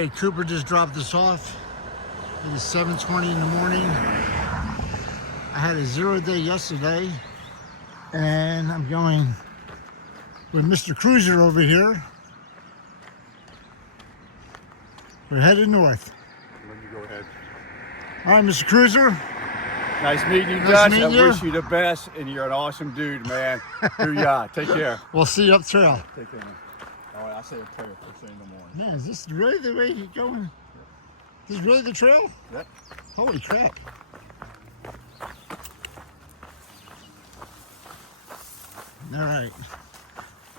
Hey, Cooper just dropped us off. It is 7:20 in the morning. I had a 0 day yesterday, and I'm going with Mr. Cruiser over here. We're headed north. When you go ahead. All right, Mr. Cruiser. Nice meeting you, Nice Dutch. meeting you. I wish you the best, and you're an awesome dude, man. Booyah. Take care. We'll see you up trail. Take care, man. All right, I'll say a prayer first thing in the morning. Man, is this really the way you're going? This is really the trail? Yep. Holy crap. All right.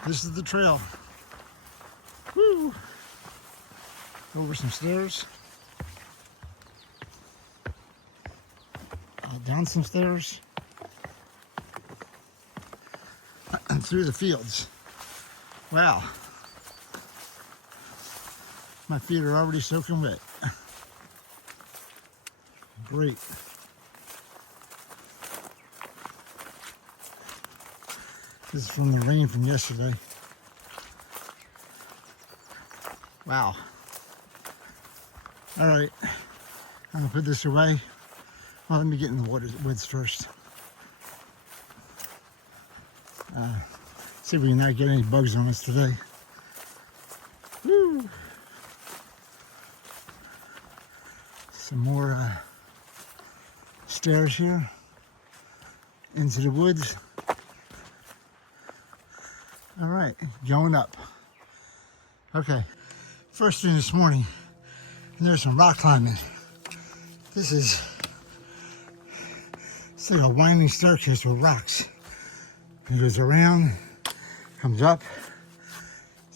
This is the trail. Woo! Over some stairs. Down some stairs. And through the fields. Wow. My feet are already soaking wet. Great. This is from the rain from yesterday. Wow. All right, I'm gonna put this away. Well, let me get in the woods first. See if we can not get any bugs on us today. Woo. Some more stairs here into the woods. All right, going up. Okay, first thing this morning, there's some rock climbing. This is, it's like a winding staircase with rocks. It goes around, comes up,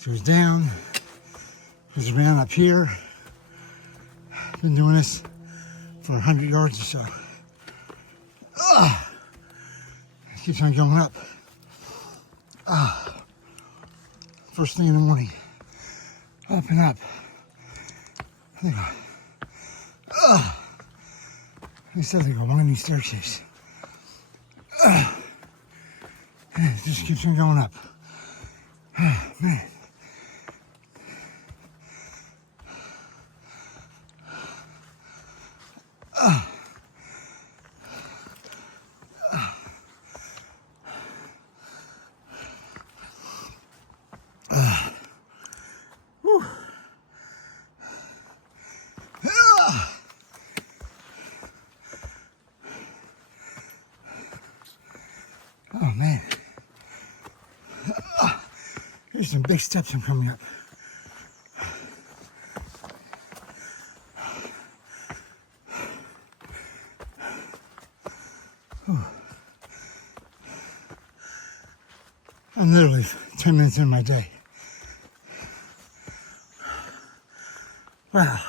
goes down, goes around up here. Been doing this for 100 yards or so. Keeps on going up. First thing in the morning, up and up. This sounds like a winding staircase. It just keeps on going up. Man. Oh man, here's some big steps I'm coming up. I'm literally 10 minutes in my day. Wow.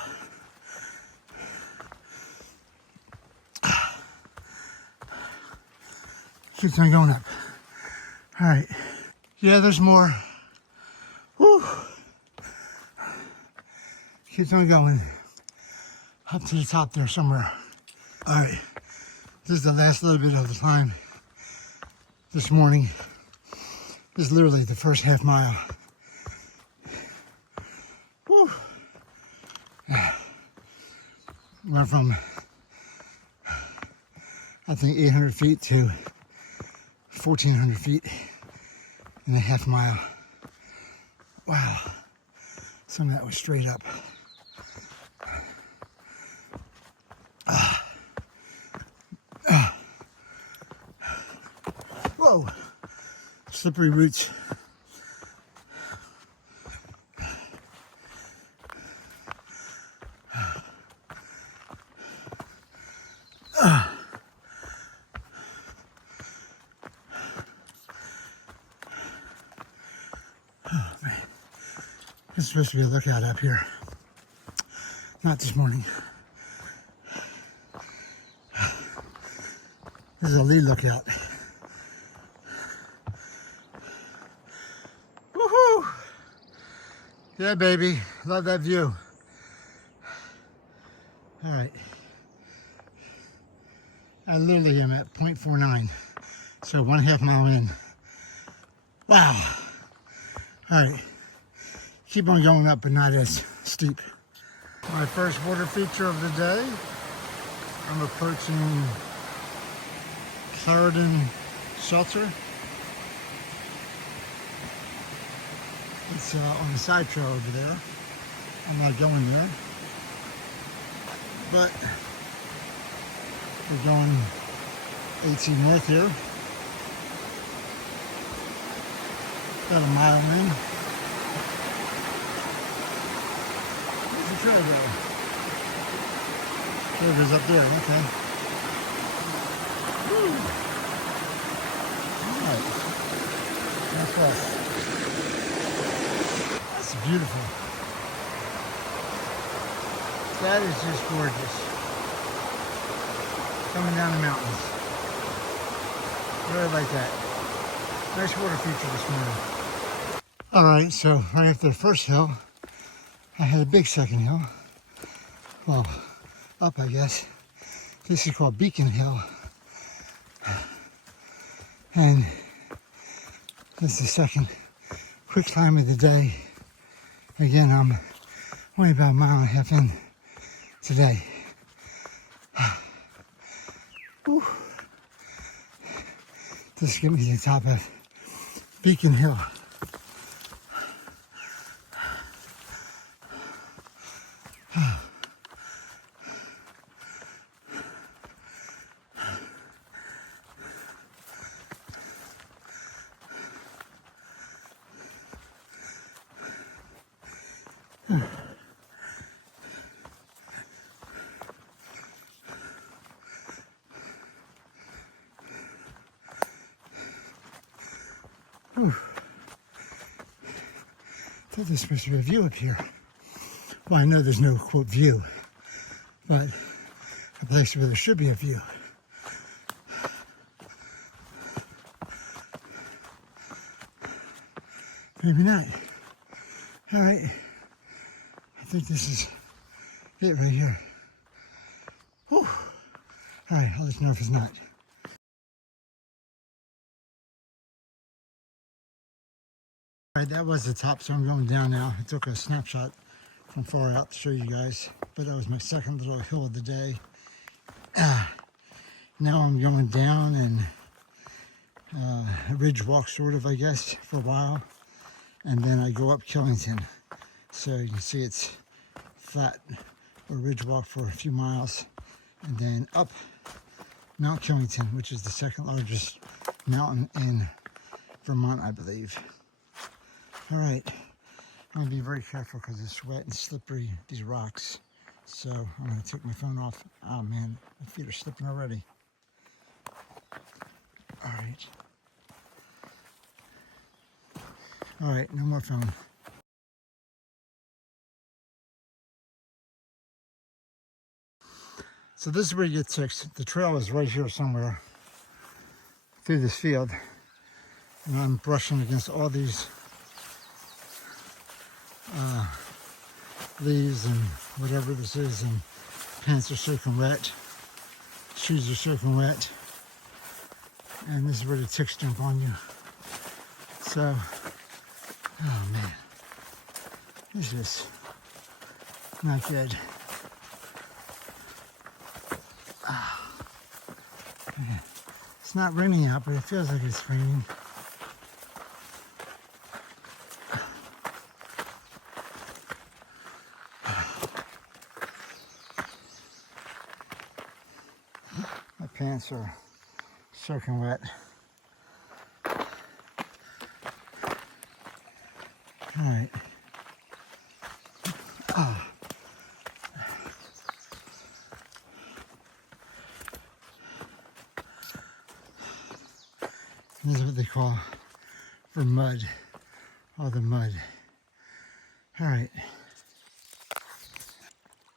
Keeps on going up. All right. Yeah, there's more. Woo. Keeps on going. Up to the top there somewhere. All right. This is the last little bit of the climb this morning. This is literally the first half mile. Woo. Went from, I think, 800 feet to 1,400 feet in a half mile. Wow. Some of that was straight up. Whoa. Slippery roots. It's supposed to be a lookout up here. Not this morning. This is a lead lookout. Woohoo! Yeah, baby. Love that view. All right. I literally am at 0.49. So 1/2 mile in. Wow. All right. Keep on going up, but not as steep. My first water feature of the day. I'm approaching Katahdin shelter. It's on the side trail over there. I'm not going there, but we're going 18 north here. About a mile in. Where's the trail go? Trail goes up there, okay. Woo. All right. That's us. That's beautiful. That is just gorgeous. Coming down the mountains. Really like that. Nice water feature this morning. All right, so right after the first hill, I had a big second hill. Well, up, I guess. This is called Beacon Hill. And this is the second quick climb of the day. Again, I'm only about a mile and a half in today. Whew. This gets me to the top of Beacon Hill. Whew. I thought there's supposed to be a view up here. Well, I know there's no quote view, but a place where there should be a view. Maybe not. All right. I think this is it right here. Whew. All right, I'll let you know if it's not. All right, that was the top, so I'm going down now. I took a snapshot from far out to show you guys, but that was my second little hill of the day. Now I'm going down and a ridge walk sort of, I guess, for a while, and then I go up Killington. So you can see it's flat or ridge walk for a few miles, and then up Mount Killington, which is the second largest mountain in Vermont, I believe. All right, I'm gonna be very careful because it's wet and slippery, these rocks. So I'm gonna take my phone off. Oh man, my feet are slipping already. All right, no more phone. So this is where you get ticked. The trail is right here somewhere through this field. And I'm brushing against all these leaves and whatever this is, and pants are soaking wet, shoes are soaking wet, and this is where the ticks jump on you. So, oh man, this is not good. It's not raining out, but it feels like it's raining. My pants are soaking wet. All right. This is what they call for mud, all the mud. All right.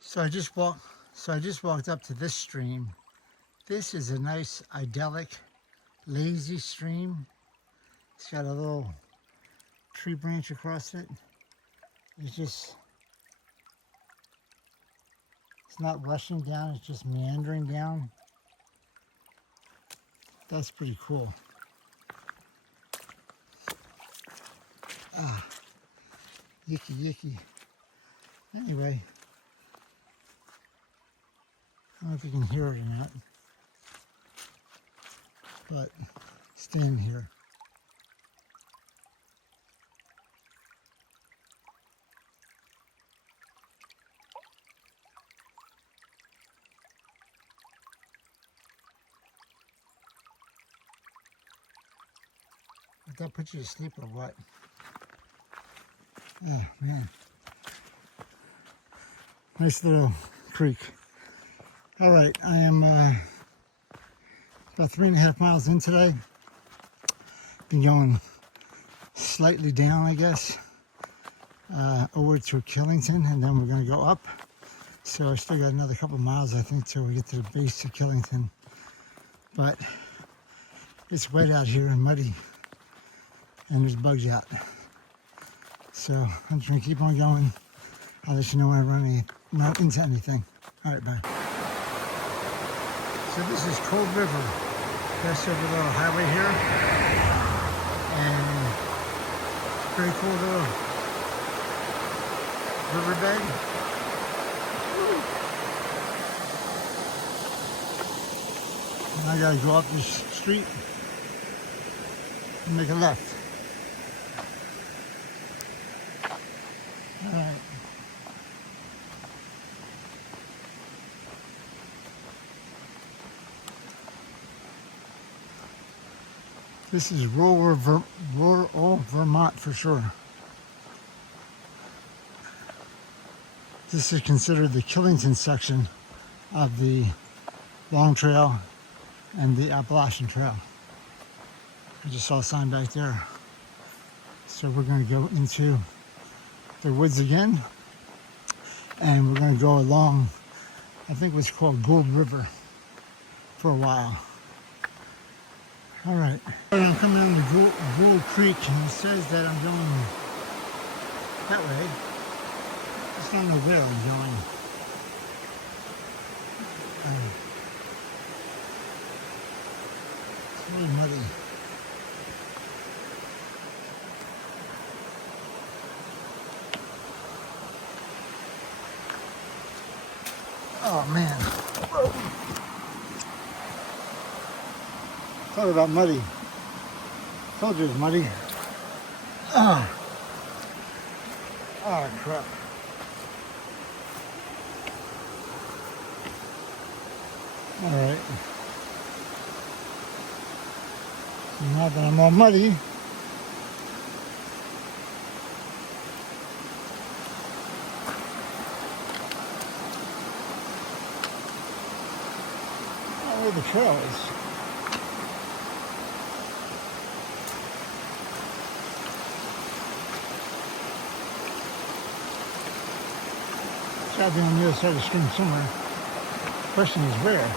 So I just walked up to this stream. This is a nice, idyllic, lazy stream. It's got a little tree branch across it. It's not rushing down, it's just meandering down. That's pretty cool. Yicky yicky. Anyway, I don't know if you can hear it or not, but staying here. Did that put you to sleep or what? Oh, man. Nice little creek. All right, I am about 3.5 miles in today. Been going slightly down, I guess, over to Killington, and then we're going to go up. So I still got another couple miles, I think, till we get to the base of Killington. But it's wet out here and muddy, and there's bugs out. So I'm just going to keep on going. I'll let you know when I run into anything. All right, bye. So this is Cold River. That's over the little highway here. And pretty cool little riverbed. And I gotta go up this street and make a left. All right. This is rural Vermont for sure. This is considered the Killington section of the Long Trail and the Appalachian Trail. I just saw a sign back there. So we're going to go into the woods again, and we're going to go along, I think what's called Gold River, for a while. All right. I'm coming down the Gold Creek, and it says that I'm going that way. I just don't know where I'm going. It's really muddy. Oh man. Talk about muddy. Told you it was muddy. Oh crap. Alright. Now that I'm all muddy, where the trail is. It's gotta be on the other side of the stream somewhere. The question is where?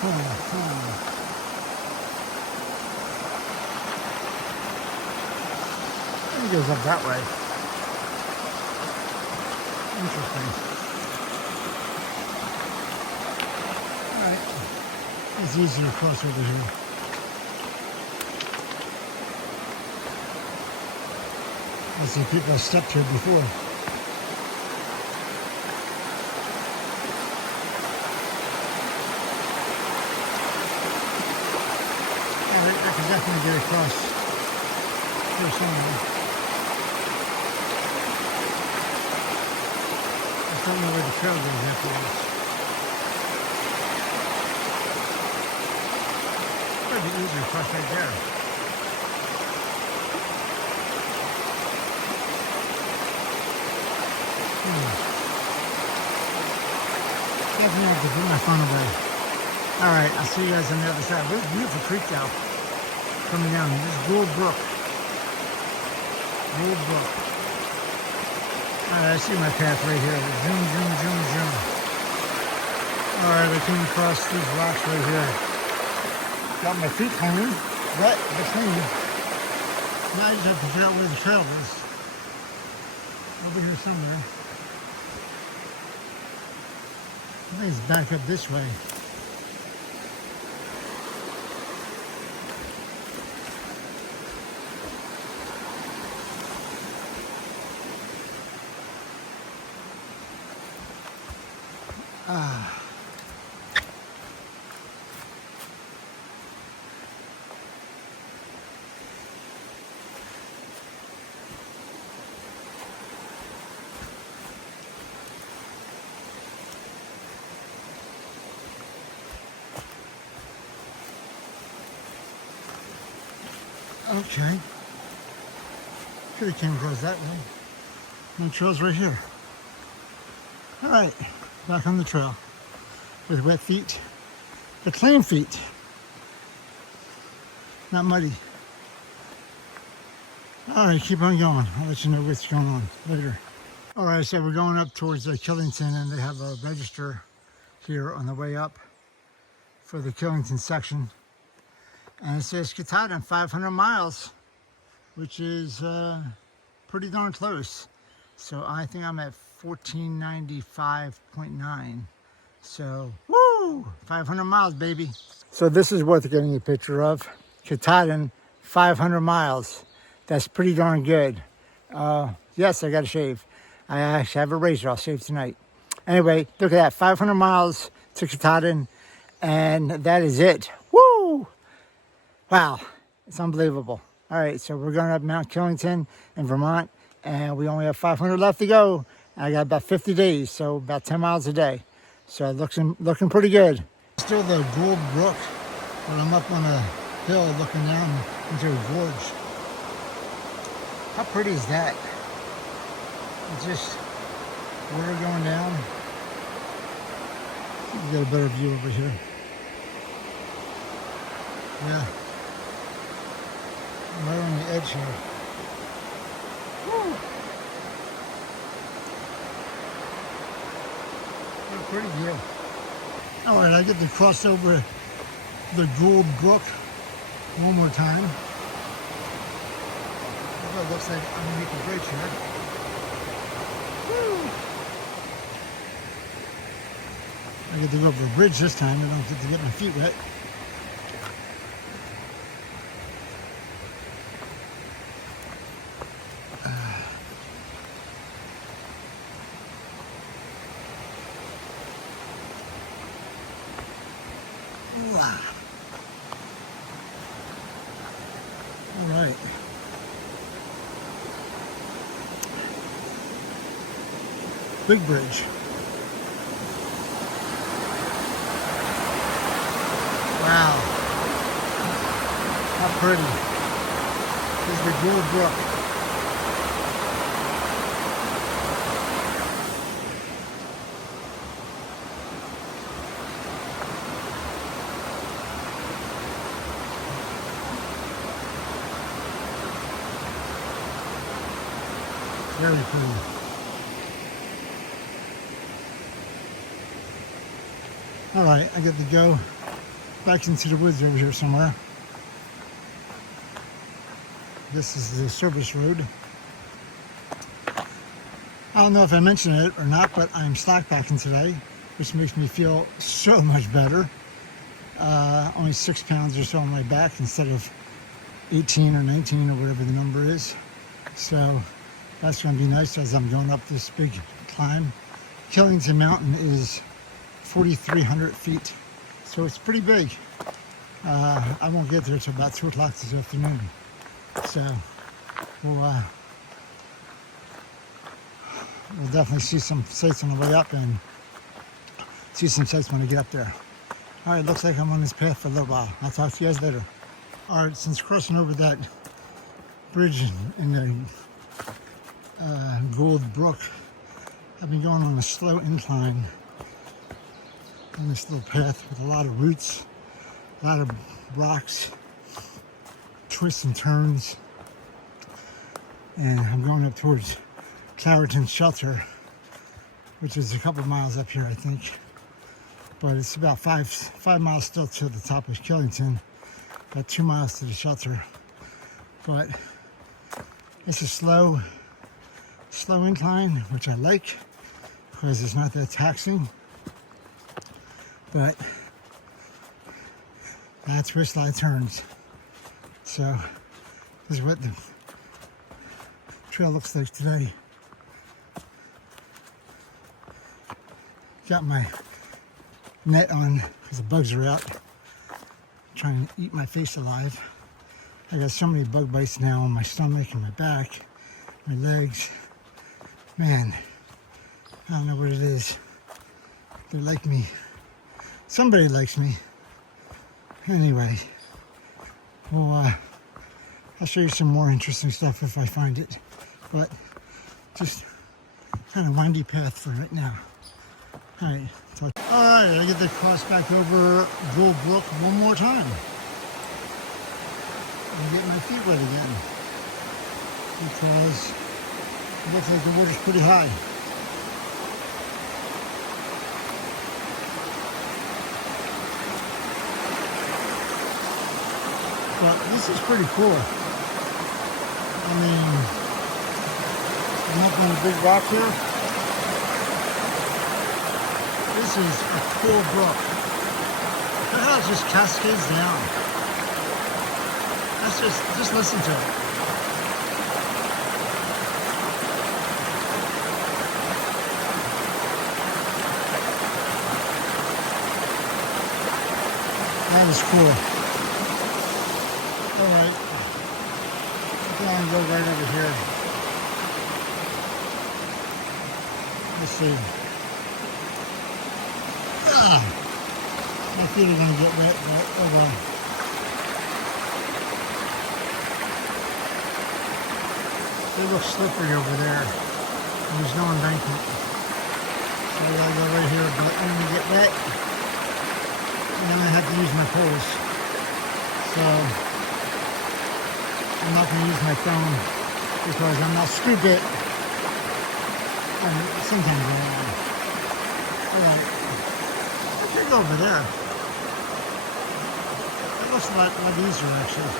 I think it goes up that way. Interesting. Alright. It's easier to cross over here. I see people have stepped here before. I can definitely get across here somewhere. I don't know where the trail goes afterwards. It's pretty easy to cross right there. Definitely have to put my phone away. Alright, I'll see you guys on the other side. What a beautiful creek out coming down. This is Gold Brook. Gold Brook. Alright, I see my path right here. Zoom, zoom, zoom, zoom. Alright, I came across these rocks right here. Got my feet clean, wet but clean. Now I just have to figure out where the trail is. Over here somewhere. I think it's back up this way. Okay. Could have came across that way. No trail's right here. All right, back on the trail with wet feet, but clean feet, not muddy. All right, keep on going. I'll let you know what's going on later. All right, so we're going up towards Killington, and they have a register here on the way up for the Killington section. And it says Katahdin 500 miles, which is pretty darn close. So I think I'm at 1495.9. So, woo! 500 miles, baby. So this is what they're getting a picture of. Katahdin, 500 miles. That's pretty darn good. Yes, I got to shave. I actually have a razor. I'll shave tonight. Anyway, look at that. 500 miles to Katahdin, and that is it. Woo! Wow, it's unbelievable. All right, so we're going up Mount Killington in Vermont, and we only have 500 left to go. I got about 50 days, so about 10 miles a day. So looking pretty good. Still the Gold Brook, but I'm up on a hill looking down into a gorge. How pretty is that? It's just water going down. You get a better view over here. Yeah. I'm right on the edge here. Woo! What a pretty view. All right, I get to cross over the Gold Brook one more time. That's what it looks like underneath the bridge here. Woo! I get to go over the bridge this time. I don't get to get my feet wet. All right. Big bridge. Wow. How pretty. This is the Gold Brook. Very pretty. All right, I get to go back into the woods over here somewhere. This is the service road. I don't know if I mentioned it or not, but I'm slackpacking today, which makes me feel so much better. Only 6 pounds or so on my back instead of 18 or 19 or whatever the number is. So that's going to be nice as I'm going up this big climb. Killington Mountain is 4,300 feet, so it's pretty big. I won't get there until about 2 o'clock this afternoon. So we'll definitely see some sights on the way up and see some sights when I get up there. All right, looks like I'm on this path for a little while. I'll talk to you guys later. All right, since crossing over that bridge in the Gold Brook, I've been going on a slow incline on this little path with a lot of roots, a lot of rocks, twists and turns, and I'm going up towards Clariton Shelter, which is a couple miles up here, I think, but it's about five miles still to the top of Killington, about 2 miles to the shelter, but it's a slow incline, which I like because it's not that taxing, but that twist, a lot of turns. So this is what the trail looks like today. Got my net on because the bugs are out, trying to eat my face alive. I got so many bug bites now on my stomach and my back, my legs. Man, I don't know what it is. They like me. Somebody likes me. Anyway, well, I'll show you some more interesting stuff if I find it. But just kind of windy path for right now. All right, I get to cross back over Bull Brook one more time and get my feet wet again because it looks like the water's pretty high. But this is pretty cool. I mean, I'm up on a big rock here. This is a cool brook. Look how it just cascades down. That's just listen to it. That is cool. All right. I'm going to go right over here. Let's see. My feet are going to get wet, but oh well. They look slippery over there. There's no embankment. So I gotta go right here, but I'm going to get wet. And then I have to use my poles. So I'm not going to use my phone because I'm not stupid. And sometimes I am. Alright. I could go over there. That looks a lot easier actually.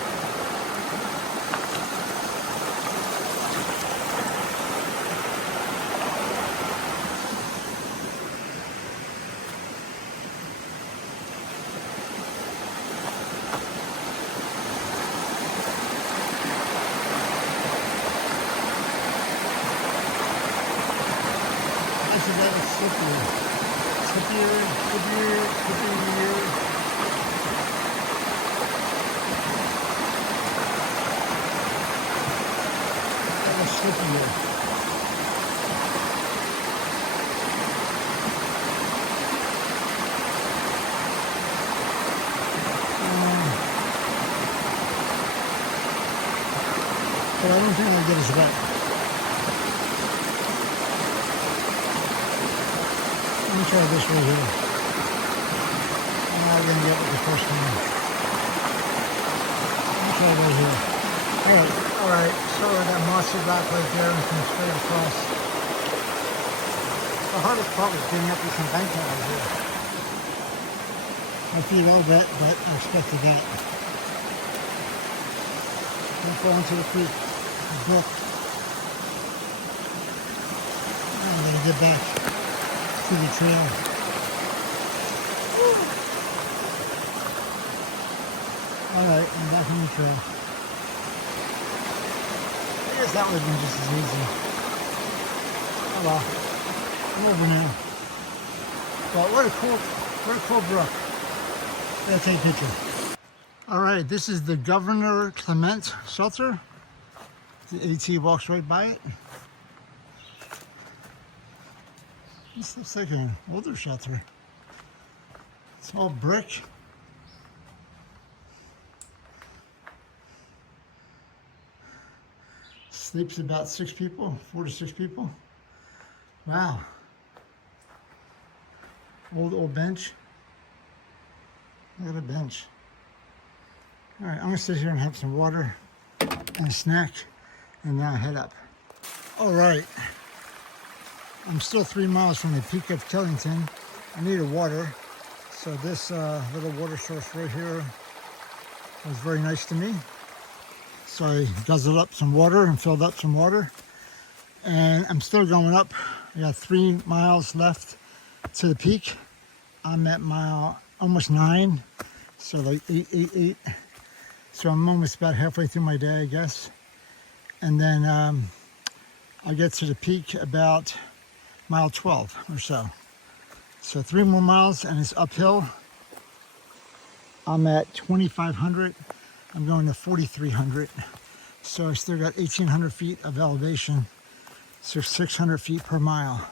But I don't think I'll get as wet. Let me try this right here. I'm not going to get with the first one. Let me try right here. Alright, so that mossy rock right there and come straight across. The hardest part was getting up this embankment right here. My feet all wet, but I expected that. Don't fall into the creek. Brook. I'm gonna get back to the trail. Alright, I'm back on the trail. I guess that would have been just as easy. Oh well. I'm over now. But what a cool brook. Gotta take a picture. Alright, this is the Governor Clement shelter. The AT walks right by it. This looks like an older shelter. It's all brick. Sleeps about 6 people, 4 to 6 people. Wow. Old bench. Look at the bench. All right, I'm gonna sit here and have some water and a snack. And now head up. All right, I'm still 3 miles from the peak of Killington. I needed water, so this little water source right here was very nice to me. So I guzzled up some water and filled up some water, and I'm still going up. I got 3 miles left to the peak. I'm at mile almost 9, so like 8. So I'm almost about halfway through my day, I guess. And then I get to the peak about mile 12 or so. So 3 more miles and it's uphill. I'm at 2,500. I'm going to 4,300. So I still got 1,800 feet of elevation. So 600 feet per mile.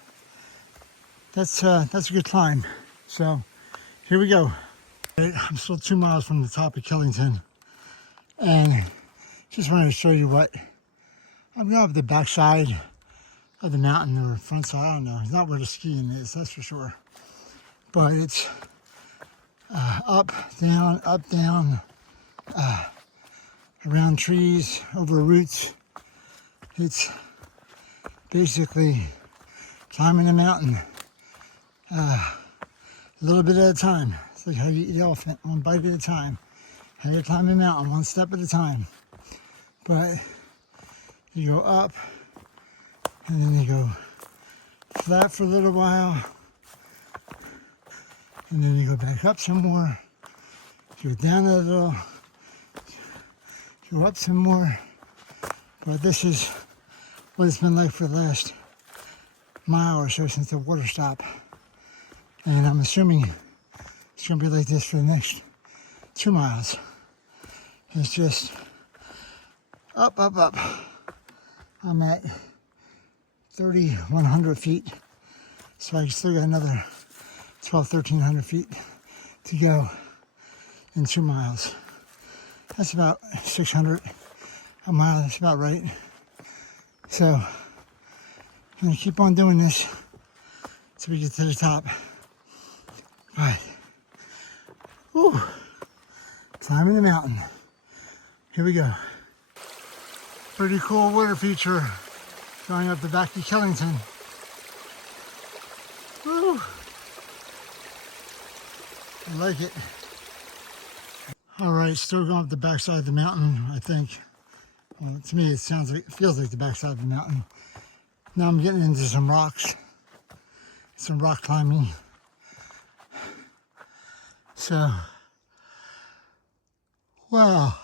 That's a good climb. So here we go. I'm still 2 miles from the top of Killington. And just wanted to show you what I'm going up the backside of the mountain or front side. I don't know. It's not where the skiing is, that's for sure. But it's up, down, around trees, over roots. It's basically climbing a mountain a little bit at a time. It's like how you eat elephant, one bite at a time. How you climb a mountain, one step at a time. But you go up, and then you go flat for a little while, and then you go back up some more. You go down a little, you go up some more. But this is what it's been like for the last mile or so since the water stopped. And I'm assuming it's going to be like this for the next 2 miles. It's just up, up, up. I'm at 3,100 feet. So I still got another 1,300 feet to go in 2 miles. That's about 600 a mile, that's about right. So I'm gonna keep on doing this till we get to the top. But, whew, climbing the mountain. Here we go. Pretty cool water feature going up the back of Killington. Woo! I like it. All right, still going up the backside of the mountain, I think. Well, to me, it feels like the backside of the mountain. Now I'm getting into some rocks, some rock climbing. So, wow.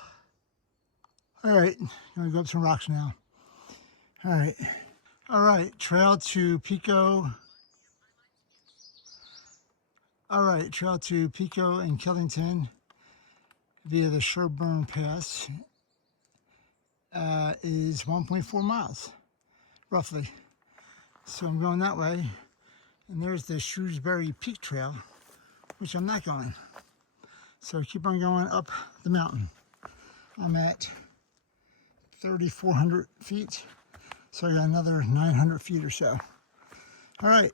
All right, gonna go up some rocks now. All right, trail to Pico. All right, trail to Pico and Killington via the Sherburne Pass is 1.4 miles, roughly. So I'm going that way. And there's the Shrewsbury Peak Trail, which I'm not going. So I keep on going up the mountain. I'm at 3,400 feet. So I got another 900 feet or so. All right,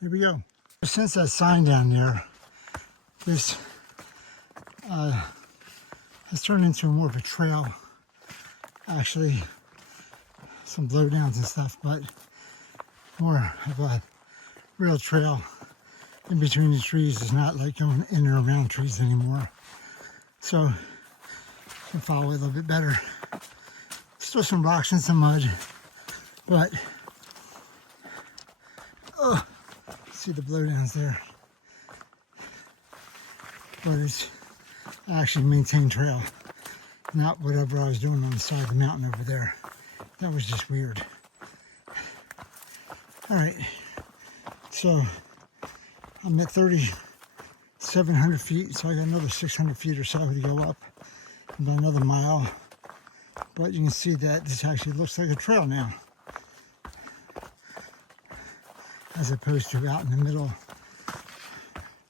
here we go. Since that sign down there, this has turned into more of a trail. Actually, some blowdowns and stuff, but more of a real trail in between the trees. It's not like going in or around trees anymore. So you can follow it a little bit better. Still some rocks and some mud, but see the blowdowns there. But it's actually maintained trail, not whatever I was doing on the side of the mountain over there. That was just weird. All right, so I'm at 3,700 feet, so I got another 600 feet or so to go up, about another mile. But you can see that this actually looks like a trail now, as opposed to out in the middle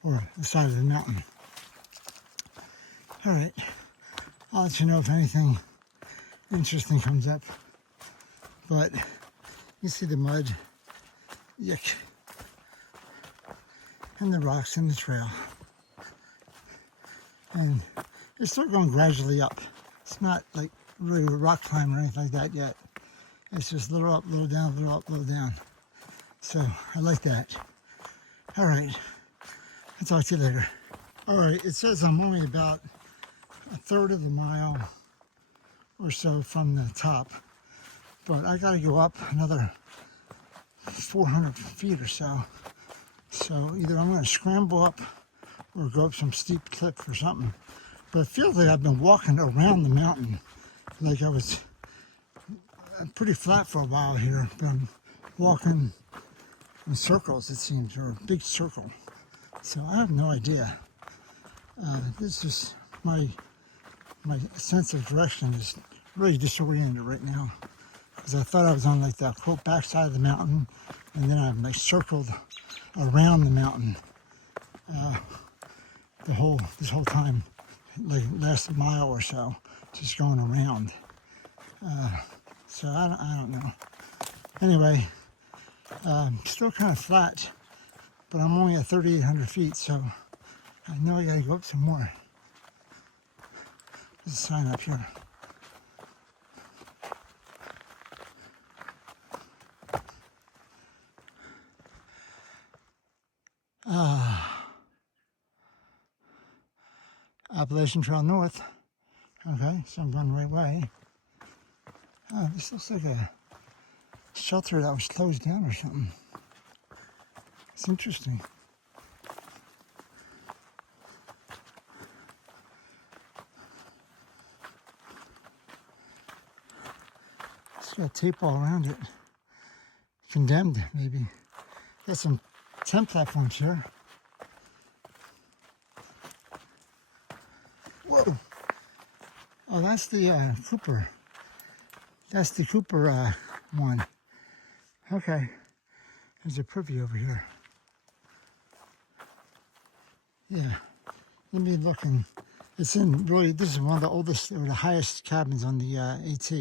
or the side of the mountain. All right, I'll let you know if anything interesting comes up. But you see the mud, yuck, and the rocks in the trail. And it's still going gradually up. It's not like really a rock climb or anything like that yet. It's just a little up, little down, little up, little down. So I like that. All right, I'll talk to you later. All right, it says I'm only about a third of a mile or so from the top, but I gotta go up another 400 feet or so. So either I'm gonna scramble up or go up some steep cliff or something. But it feels like I've been walking around the mountain. Like I was pretty flat for a while here, but I'm walking in circles, it seems, or a big circle. So I have no idea. This is my sense of direction is really disoriented right now, because I thought I was on like the quote backside of the mountain, and then I've like circled around the mountain this whole time, like last mile or so, just going around. So I don't know. Anyway, still kind of flat, but I'm only at 3,800 feet, so I know I gotta go up some more. There's a sign up here. Appalachian Trail North. Okay, so I'm going the right way. Oh, this looks like a shelter that was closed down or something. It's interesting. It's got tape all around it. Condemned, maybe. Got some tent platforms here. Whoa! Oh, that's the Cooper. That's the Cooper one. Okay. There's a privy over here. Yeah. Let me look and it's in really, this is one of the oldest or the highest cabins on the AT,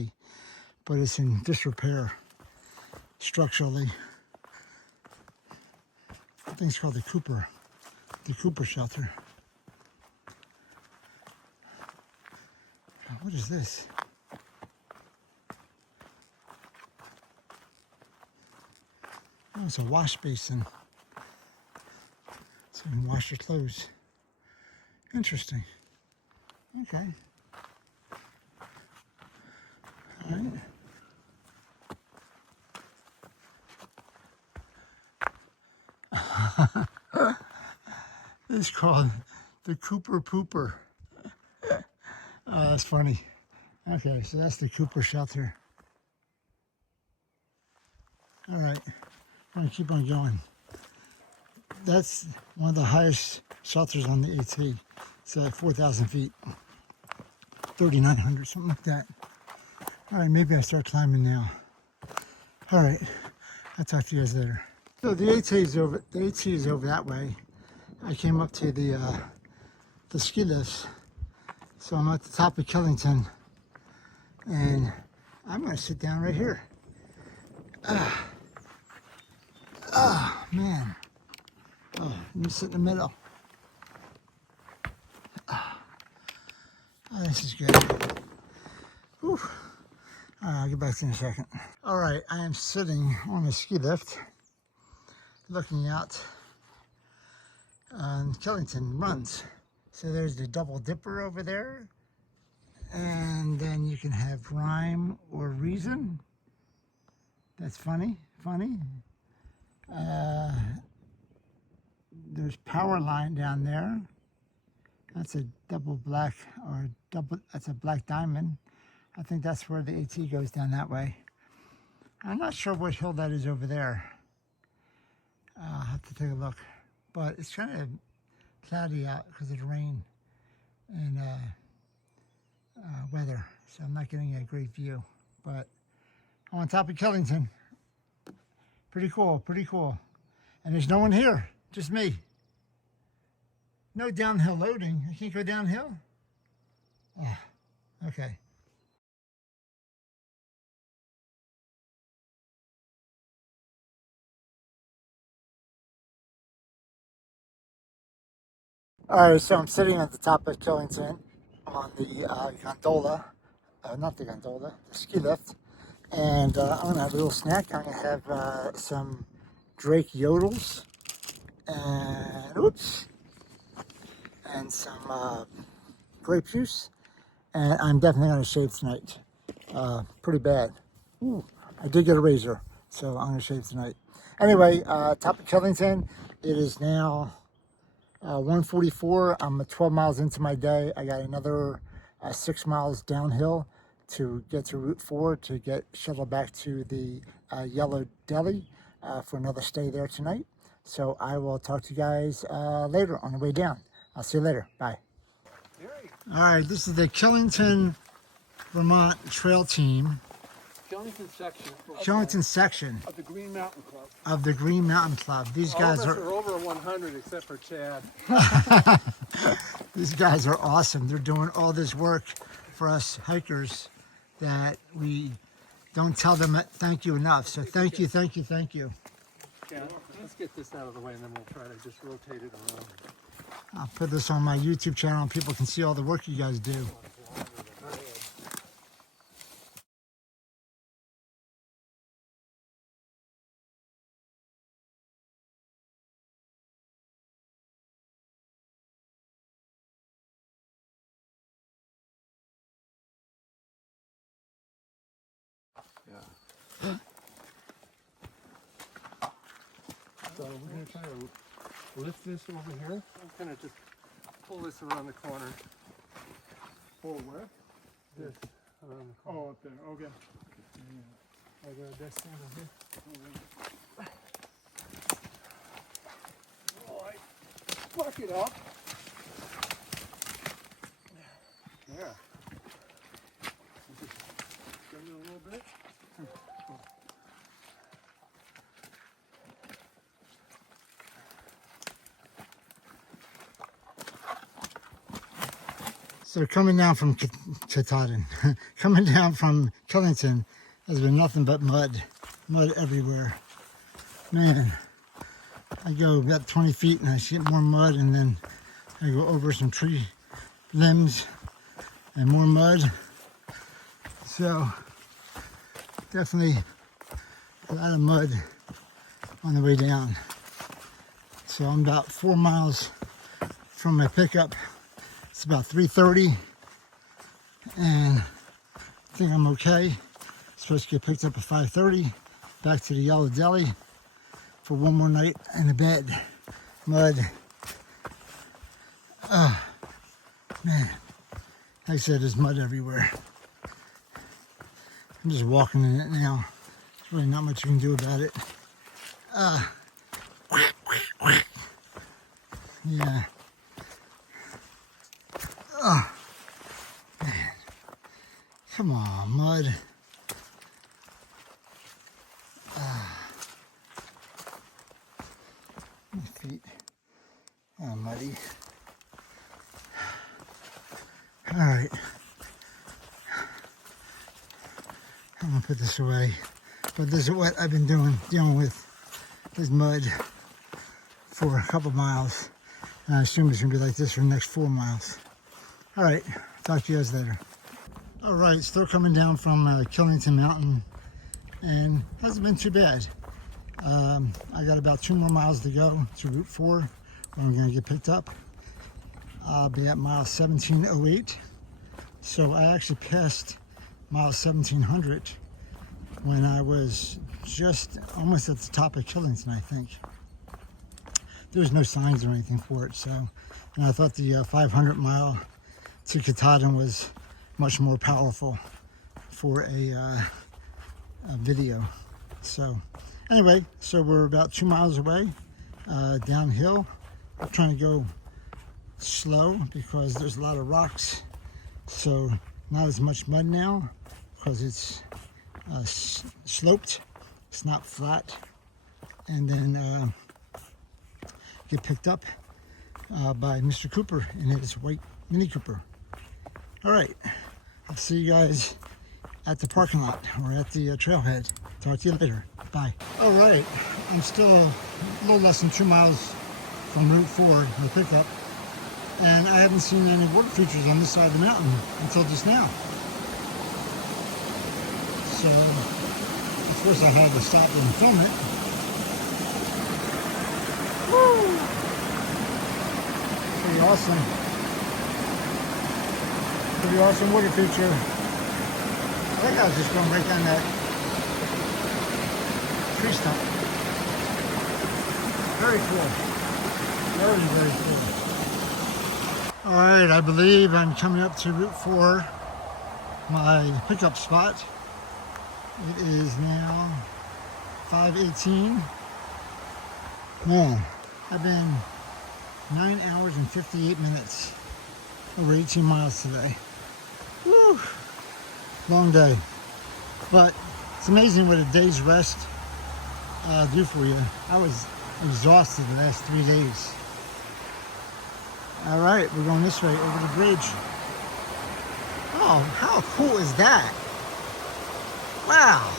but it's in disrepair structurally. I think it's called the Cooper shelter. What is this? Oh, it's a wash basin. So you can wash your clothes. Interesting. Okay. All right. It's called the Cooper Pooper. Oh, that's funny. Okay, so that's the Cooper shelter. All right, I'm gonna keep on going. That's one of the highest shelters on the AT. It's like 4,000 feet, 3,900, something like that. All right, maybe I start climbing now. All right, I'll talk to you guys later. So the AT is over. The AT is over that way. I came up to the ski lifts, so I'm at the top of Killington, and I'm gonna sit down right here. Oh man. Oh, let me sit in the middle. Oh, this is good. Whew. All right, I'll get back to you in a second. All right, I am sitting on a ski lift, looking out on Killington Runs. So there's the Double Dipper over there, and then you can have Rhyme or Reason. That's funny. There's Power Line down there. That's a double black, or double, that's a black diamond. I think that's where the AT goes, down that way. I'm not sure what hill that is over there. I'll have to take a look. But it's kind of cloudy out because of the rain and weather. So I'm not getting a great view. But I'm on top of Killington. Pretty cool. And there's no one here, just me. No downhill loading. I can't go downhill? Oh, okay. All right, so I'm sitting at the top of Killington on the gondola, not the gondola, the ski lift. And I'm gonna have a little snack. I'm gonna have some Drake Yodels and some grape juice. And I'm definitely gonna shave tonight. Pretty bad. Ooh, I did get a razor, so I'm gonna shave tonight. Anyway, top of Killington. It is now 1:44. I'm 12 miles into my day. I got another 6 miles downhill to get to Route 4 to get shuttled back to the yellow Deli for another stay there tonight. So I will talk to you guys later on the way down. I'll see you later. Bye. All right, this is the Killington, Vermont trail team. Killington section. Killington section Of the Green Mountain Club. of the Green Mountain Club. These guys All of us are are over 100 except for Chad. these guys are awesome. They're doing all this work for us hikers that we don't tell them thank you enough. So thank you, thank you, thank you. Yeah, let's get this out of the way and then we'll try to just rotate it around. I'll put this on my YouTube channel and people can see all the work you guys do. Yeah. So we're going to try to lift this over here. I'm going to just pull this around the corner. Pull where? This around the corner. Oh, up there. Okay. I got this thing over here. Oh, I fuck it up. Yeah. Just trim it a little bit. So coming down from Katahdin, coming down from Killington, has been nothing but mud everywhere. Man, I go about 20 feet and I see more mud, and then I go over some tree limbs and more mud. So definitely a lot of mud on the way down. So I'm about 4 miles from my pickup. It's about 3:30 and I think I'm okay. Supposed to get picked up at 5:30, back to the yellow Deli for one more night in the bed. Mud. Oh, man. Like I said, there's mud everywhere. I'm just walking in it now. There's really not much you can do about it. Yeah. Oh, man. Come on, mud. My feet are muddy. All right. I'm gonna put this away. But this is what I've been dealing with this mud for a couple miles. And I assume it's gonna be like this for the next 4 miles. All right, talk to you guys later. All right, still coming down from Killington Mountain, and hasn't been too bad. I got about 2 more miles to go to Route 4, where I'm gonna get picked up. I'll be at mile 1708. So I actually passed mile 1700 when I was just almost at the top of Killington, I think. There was no signs or anything for it, so, and I thought the 500 mile to Katahdin was much more powerful for a video. So anyway, so we're about 2 miles away, downhill. I'm trying to go slow because there's a lot of rocks, so not as much mud now because it's sloped, it's not flat. And then get picked up by Mr. Cooper in his white Mini Cooper. All right, I'll see you guys at the parking lot or at the trailhead. Talk to you later. Bye. All right, I'm still a little less than 2 miles from Route 4, my pickup, and I haven't seen any water features on this side of the mountain until just now. So, of course, I had to stop and film it. Woo! Pretty awesome. Pretty awesome water feature. I think I was just going right down that tree stump. Very cool. Very, very cool. All right, I believe I'm coming up to Route 4, my pickup spot. It is now 5:18. Man, I've been 9 hours and 58 minutes, over 18 miles today. Woo! Long day. But it's amazing what a day's rest do for you. I was exhausted the last 3 days. All right, we're going this way over the bridge. Oh, how cool is that? Wow.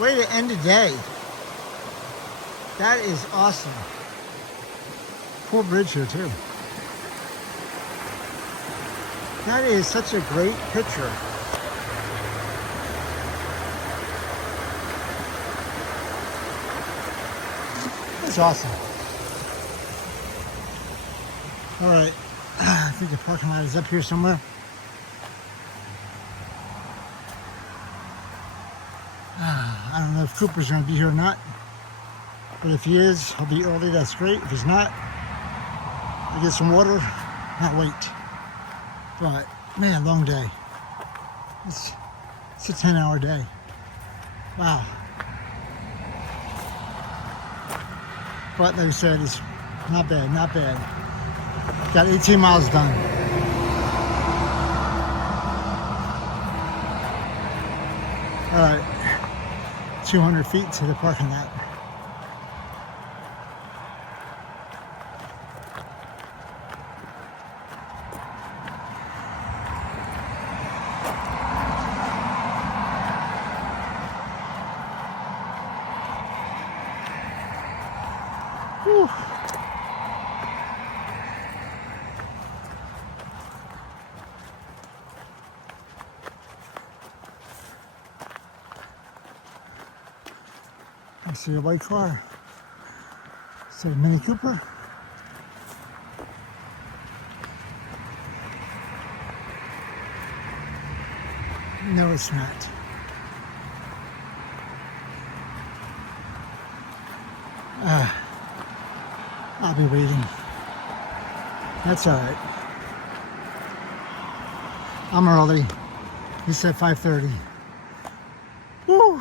Way to end the day. That is awesome. Cool bridge here too. That is such a great picture. That's awesome. All right, I think the parking lot is up here somewhere. I don't know if Cooper's gonna be here or not, but if he is, he'll be early, that's great. If he's not, I'll get some water, not wait. But man, long day. It's a 10-hour day. Wow. But like I said, it's not bad, not bad. Got 18 miles done. All right, 200 feet to the parking lot. Whew. I see a white car. Is that a Mini Cooper? No, it's not. I'll be waiting. That's all right. I'm early. He said 5:30. Woo!